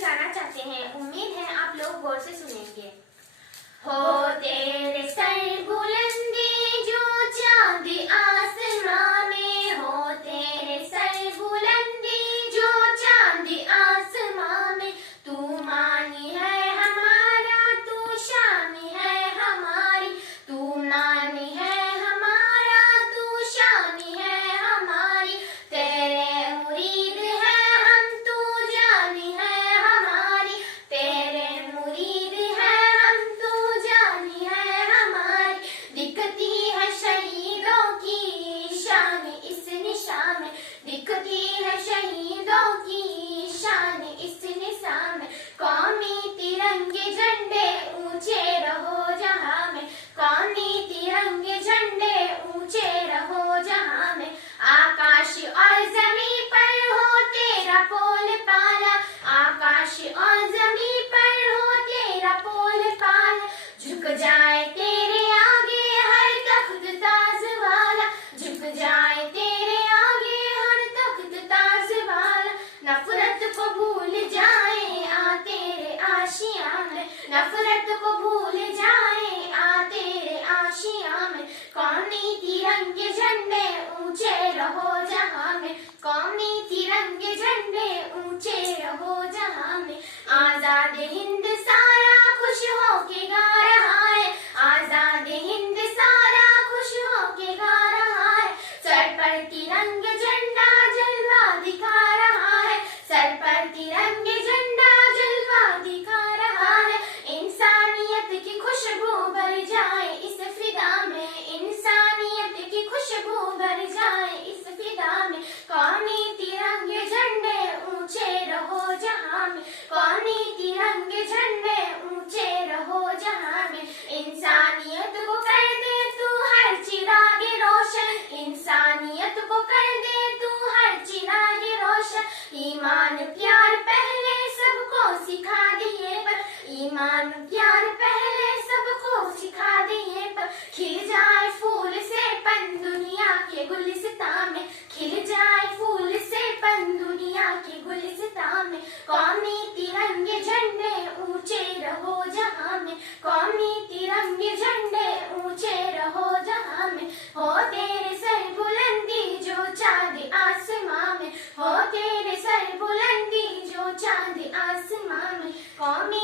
गाना चाहते हैं। उम्मीद है आप लोग गौर से सुनेंगे। हो तेरे सर बुलंदी जो चांद आसमां में, हो तेरे सर बुलंदी जो चांद आसमां में, तू मानी है हमारा, तू शान है हमारी, तू नानी है हमारा, तू शान है हमारी, तेरे मुरीद है हम, तू जानी है हमारी, तेरे मुरीद है हम, तू जानी है हमारी, दिखती है शहीदों की शान इस निशान में, दिखती है शहीदों की शान इस निशान में, कौमी तिरंगे झंडे ऊंचे रहो जहां में, कौमी तिरंगे झंडे ऊंचे रहो जहां में, आकाश और जमीन पर हो तेरा पोल पाला, आकाश और जमीन पर हो तेरा पोल पाला, झुक जाए तेरे आगे हर तख्त ताज वाला, झुक जाए तेरे आगे हर तख्त ताज वाला, नफरत को भूल जाए आ तेरे आशिया में, नफरत को भूल जाए आ तेरे आशिया में, कौमी तिरंगे झंडे ऊंचे रहो जहां में, कौमी तिरंगे झंडे ऊंचे रहो जहां में, आजाद हिंद सारा खुश होके गा रहा है, आजाद हिंद सारा खुश होके गा रहा है, सर पर तिरंगे झंडा जलवा दिखा रहा है, सर पर तिरंगे झंडा जलवा दिखा रहा है, इंसानियत की खुशबू भर जाए इस फिदा में, इंसानियत की खुशबू भर जाए इस फिदा में, कौमी तिरंगे झंडे ऊंचे रहो जहां में, कौमी तिरंगे झंडे ऊंचे रहो जहां में, इंसानियत को कर दे तू हर चिराग रोशन, इंसानियत को कर दे तू हर चिराग रोशन, ईमान प्यार पहले सबको सिखा दिए पर, ईमान प्यार पहले सबको सिखा दिए पर, खिल जाए फूल से पन दुनिया के गुलिस्तां में, खिल जाए फूल से पन दुनिया के गुलिस्तां में, कौमी तिरंगे झंडे ऊंचे रहो जहां में, कौमी तिरंगे झंडे ऊंचे रहो जहां में, हो तेरे सर बुलंदी जो चांद आसमां में, हो तेरे सर बुलंदी जो चांद आसमां में, कौमी